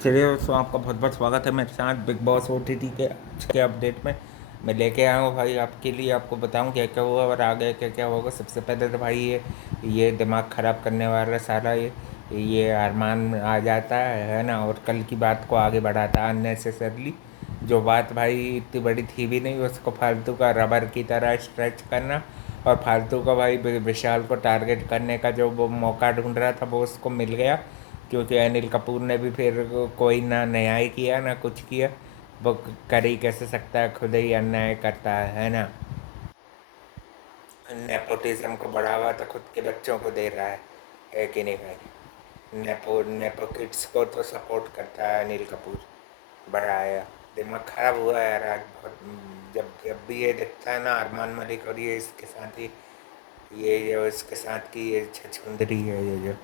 चलिए दोस्तों, आपका बहुत बहुत स्वागत है मेरे साथ बिग बॉस ओटीटी के आज के अपडेट में। मैं लेके आया हूँ भाई आपके लिए। आपको बताऊँ क्या क्या हुआ और आगे क्या क्या होगा। सबसे पहले तो भाई ये दिमाग ख़राब करने वाला सारा ये अरमान आ जाता है ना, और कल की बात को आगे बढ़ाता है अननेसेसरली। जो बात भाई इतनी बड़ी थी भी नहीं, उसको फालतू का रबर की तरह स्ट्रेच करना, और फालतू का भाई विशाल को टारगेट करने का जो वो मौका ढूंढ रहा था वो उसको मिल गया। क्योंकि अनिल कपूर ने भी फिर कोई ना न्याय किया ना कुछ किया। वो कर ही कैसे सकता है, खुद ही अन्याय करता है ना। नेपोटिज्म को बढ़ावा तो खुद के बच्चों को दे रहा है कि नहीं भाई। नेपो किड्स को तो सपोर्ट करता है अनिल कपूर। बढ़ाया। दिमाग खराब हुआ है यार आज बहुत। जब जब भी ये दिखता है ना अरमान मलिक, और ये इसके साथ ही ये जो इसके साथ की ये छछूंदरी है, ये जो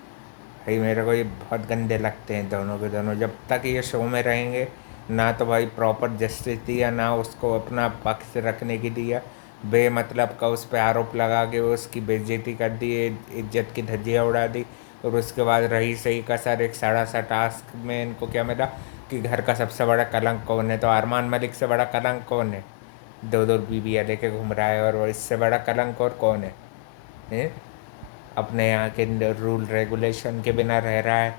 भाई मेरे को ये बहुत गंदे लगते हैं दोनों के दोनों। जब तक ये शो में रहेंगे ना तो भाई प्रॉपर जस्टिस दिया, ना उसको अपना पक्ष रखने की दिया। बेमतलब का उस पर आरोप लगा के उसकी बेइज्जती कर दी, इज्जत की धज्जियाँ उड़ा दी। और उसके बाद रही सही का सर एक सड़ा सा टास्क में इनको क्या मिला कि घर का सबसे बड़ा कलंक कौन है। तो अरमान मलिक से बड़ा कलंक कौन है? दो दो बीबियाँ लेके घूम रहा है, और वो इससे बड़ा कलंक और कौन है? अपने यहाँ के रूल रेगुलेशन के बिना रह रहा है।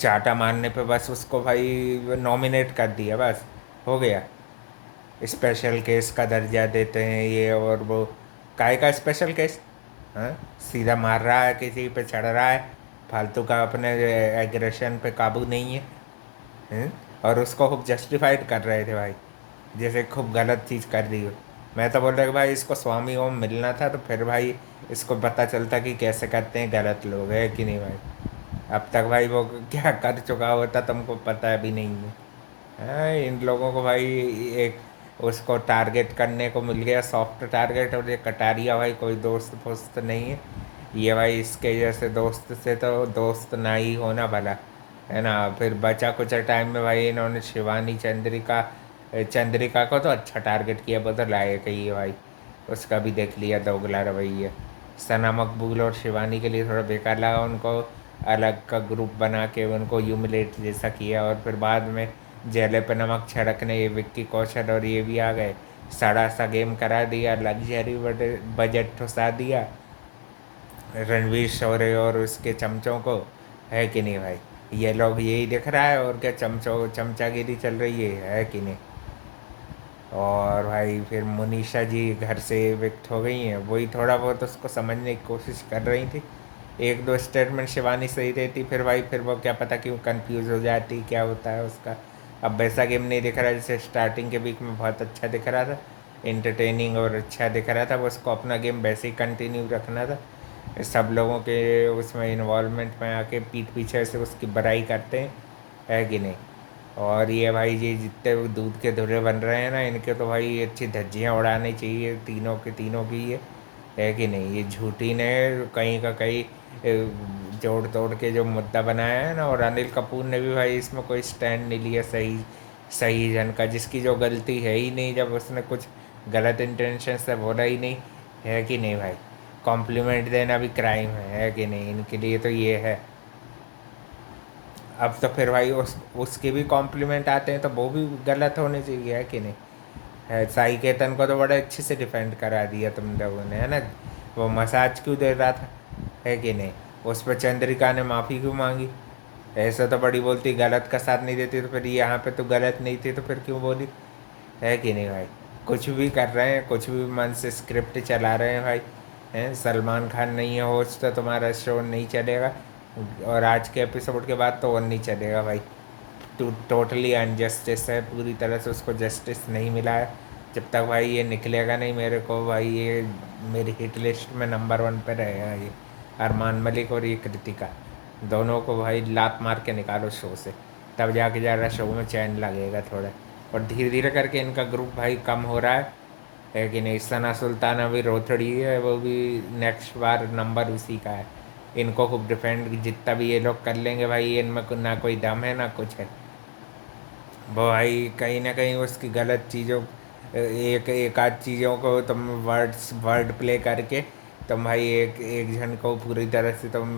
चाटा मारने पे बस उसको भाई नॉमिनेट कर दिया, बस हो गया। स्पेशल केस का दर्जा देते हैं ये और वो। काय का स्पेशल केस? हाँ, सीधा मार रहा है, किसी पे चढ़ रहा है। फालतू का अपने एग्रेशन पे काबू नहीं है। हैं? और उसको खूब जस्टिफाइड कर रहे थे भाई, जैसे खूब गलत चीज़ कर रही हो। मैं तो बोल रहा कि भाई इसको स्वामी ओम मिलना था, तो फिर भाई इसको पता चलता कि कैसे करते हैं गलत लोग, है कि नहीं भाई। अब तक भाई वो क्या कर चुका होता तुमको पता भी नहीं है। हाँ, इन लोगों को भाई एक उसको टारगेट करने को मिल गया, सॉफ्ट टारगेट। और ये कटारिया भाई कोई दोस्त फोस्त नहीं है। ये भाई इसके जैसे दोस्त से तो दोस्त ना ही होना भला, है ना। फिर बचा कुछ टाइम में भाई इन्होंने शिवानी चंद्रिका चंद्रिका को तो अच्छा टारगेट किया, वो तो लायक ही है भाई। उसका भी देख लिया दोगला रवैया। सना मकबूल और शिवानी के लिए थोड़ा बेकार लगा उनको अलग का ग्रुप बना के उनको ह्यूमिलेट जैसा किया। और फिर बाद में जेले पे नमक छिड़कने ये विक्की कौशल और ये भी आ गए। सड़ा सा गेम करा दिया, लग्जरी बजट ठुसा दिया रणवीर शौर्य और उसके चमचों को, है कि नहीं भाई। ये लोग यही दिख रहा है, और क्या चमचों चमचागिरी चल रही है कि नहीं। और भाई फिर मुनीषा जी घर से एविक्ट हो गई हैं, वही थोड़ा बहुत उसको समझने की कोशिश कर रही थी। एक दो स्टेटमेंट शिवानी सही देती, फिर भाई फिर वो क्या पता क्यों कंफ्यूज हो जाती, क्या होता है उसका। अब वैसा गेम नहीं दिख रहा जैसे स्टार्टिंग के वीक में बहुत अच्छा दिख रहा था, इंटरटेनिंग और अच्छा दिख रहा था। वो उसको अपना गेम वैसे ही कंटिन्यू रखना था। सब लोगों के उसमें इन्वॉल्वमेंट में आके पीठ पीछे से उसकी बड़ाई करते हैं, है कि नहीं। और ये भाई ये जितने भी दूध के धुरे बन रहे हैं ना, इनके तो भाई अच्छी धज्जियाँ उड़ानी चाहिए तीनों के तीनों की, ये है कि नहीं। ये झूठी ने कहीं का कहीं जोड़ तोड़ के जो मुद्दा बनाया है ना। और अनिल कपूर ने भी भाई इसमें कोई स्टैंड नहीं लिया सही सही जन का, जिसकी जो गलती है ही नहीं, जब उसने कुछ गलत इंटेंशन से बोला ही नहीं, है कि नहीं भाई। कॉम्प्लीमेंट देना भी क्राइम है कि नहीं, इनके लिए तो ये है। अब तो फिर भाई उसके भी कॉम्प्लीमेंट आते हैं तो वो भी गलत होने चाहिए, है कि नहीं। है, साई केतन को तो बड़े अच्छे से डिफेंड करा दिया तुम लोगों ने, है ना। वो मसाज क्यों दे रहा था, है कि नहीं। उस पर चंद्रिका ने माफ़ी क्यों मांगी। ऐसा तो बड़ी बोलती गलत का साथ नहीं देती, तो फिर यहाँ पे तो गलत नहीं थी तो फिर क्यों बोली, है कि नहीं भाई। कुछ भी कर रहे हैं, कुछ भी मन से स्क्रिप्ट चला रहे हैं भाई। हैं, सलमान खान नहीं है होस्ट तो तुम्हारा शो नहीं चलेगा। और आज के एपिसोड के बाद तो और नहीं चलेगा भाई। टोटली अनजस्टिस है, पूरी तरह से उसको जस्टिस नहीं मिला है। जब तक भाई ये निकलेगा नहीं मेरे को भाई, ये मेरी हिट लिस्ट में नंबर वन पे रहेगा ये अरमान मलिक और ये कृतिका। दोनों को भाई लात मार के निकालो शो से, तब जाके जा रहा शो में चैन लगेगा थोड़ा। और धीरे धीरे करके इनका ग्रुप भाई कम हो रहा है कि नहीं। सना सुल्तान अभी रोथड़ी है, वो भी नेक्स्ट बार नंबर उसी का है। इनको खूब डिफेंड जितना भी ये लोग कर लेंगे भाई, इनमें ना कोई दम है ना कुछ है। वो भाई कहीं ना कहीं उसकी गलत चीज़ों एक एक आध चीज़ों को तुम वर्ड प्ले करके तुम भाई एक एक जन को पूरी तरह से तुम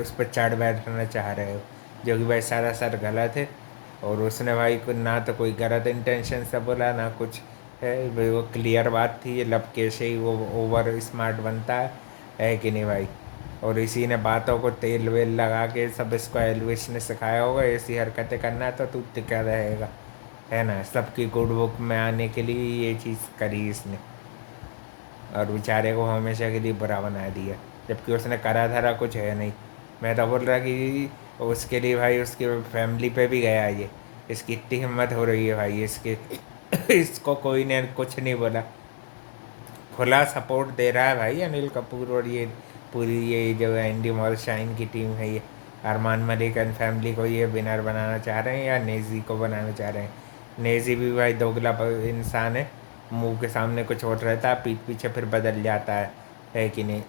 उस पर चढ़ बैठना चाह रहे हो, जो कि भाई सरासर गलत है। और उसने भाई को ना तो कोई गलत इंटेंशन से बोला ना कुछ है भाई, वो क्लियर बात थी, ये लब कैसे ही वो ओवर स्मार्ट बनता है कि नहीं भाई। और इसी ने बातों को तेल वेल लगा के सब इसको एलविश ने सिखाया होगा ऐसी हरकतें करना, तो तू टिका रहेगा, है ना। सबकी गुड बुक में आने के लिए ये चीज़ करी इसने, और बेचारे को हमेशा के लिए बुरा बना दिया, जबकि उसने करा धरा कुछ है नहीं। मैं तो बोल रहा कि उसके लिए भाई उसकी फैमिली पे भी गया ये, इसकी इतनी हिम्मत हो रही है भाई इसके इसको कोई ने कुछ नहीं बोला, खुला सपोर्ट दे रहा है भाई अनिल कपूर। और ये पूरी ये जो एंडी मॉल शाइन की टीम है, ये अरमान मलिक एंड फैमिली को ये विनर बनाना चाह रहे हैं या नेजी को बनाना चाह रहे हैं। नेजी भी भाई दोगला इंसान है, मुंह के सामने कुछ और रहता है, पीठ पीछे फिर बदल जाता है कि नहीं।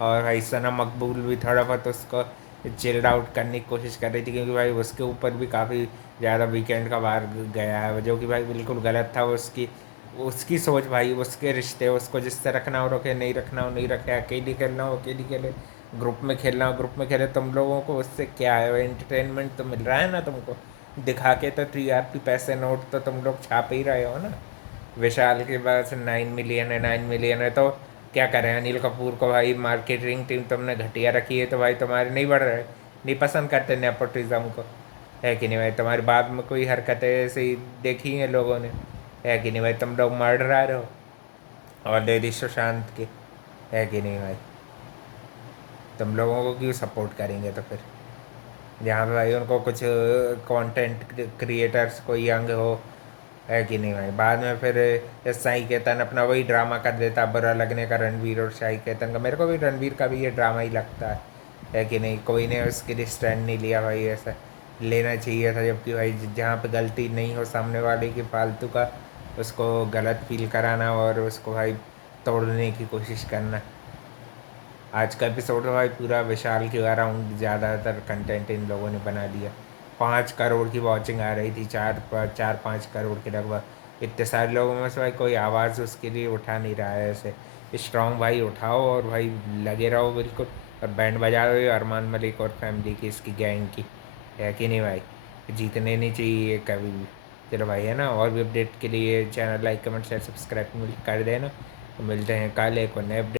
और भाई सना मकबूल भी थोड़ा बहुत उसको चिल्ड आउट करने की कोशिश कर रही थी, क्योंकि भाई उसके ऊपर भी काफ़ी ज़्यादा वीकेंड का बार गया है, जो कि भाई बिल्कुल गलत था। उसकी उसकी सोच भाई, उसके रिश्ते, उसको जिससे रखना हो रखे, नहीं रखना हो नहीं रखे, अकेली खेलना हो अकेली खेले, ग्रुप में खेलना हो ग्रुप में खेले। तुम लोगों को उससे क्या है, एंटरटेनमेंट तो मिल रहा है ना तुमको, दिखा के तो टीआरपी पैसे नोट तो तुम लोग छाप ही रहे हो ना। विशाल के पास 9 मिलियन है, 9 मिलियन है, तो क्या करें। अनिल कपूर को भाई मार्केटिंग टीम तुमने घटिया रखी है, तो भाई तुम्हारे नहीं बढ़ रहे, नहीं पसंद करते नेपोटिज्म को, है कि नहीं भाई। तुम्हारी बाद में कोई हरकतें ऐसी देखी हैं लोगों ने, है कि नहीं भाई। तुम लोग मर रहे हो और लेडी सुशांत के, है कि नहीं भाई। तुम लोगों को क्यों सपोर्ट करेंगे तो फिर, जहाँ पे भाई उनको कुछ कंटेंट क्रिएटर्स को यंग हो, है कि नहीं भाई। बाद में फिर शाही केतन अपना वही ड्रामा कर देता, बुरा लगने का रणवीर और शाही केतन का। मेरे को भी रणवीर का भी ये ड्रामा ही लगता है कि नहीं। कोई ने उसके लिए स्टैंड नहीं लिया भाई, ऐसा लेना चाहिए था। जबकि भाई जहाँ पे गलती नहीं हो सामने वाले की फालतू का उसको गलत फील कराना और उसको भाई तोड़ने की कोशिश करना। आज का एपिसोड भाई पूरा विशाल के अराउंड ज़्यादातर कंटेंट इन लोगों ने बना दिया। 5 करोड़ की वॉचिंग आ रही थी, 4-5 करोड़ के लगभग। इतने सारे लोगों में से भाई कोई आवाज़ उसके लिए उठा नहीं रहा है ऐसे। स्ट्रॉन्ग भाई उठाओ और भाई लगे रहो बिल्कुल, और बैंड बजा रहे हो अरमान मलिक और फैमिली की, इसकी गैंग की, है कि नहीं भाई। जीतने नहीं चाहिए कभी भी। चलो भाई, है ना। और भी अपडेट के लिए channel like comment share subscribe कर देना। तो मिलते हैं कल एक और नए update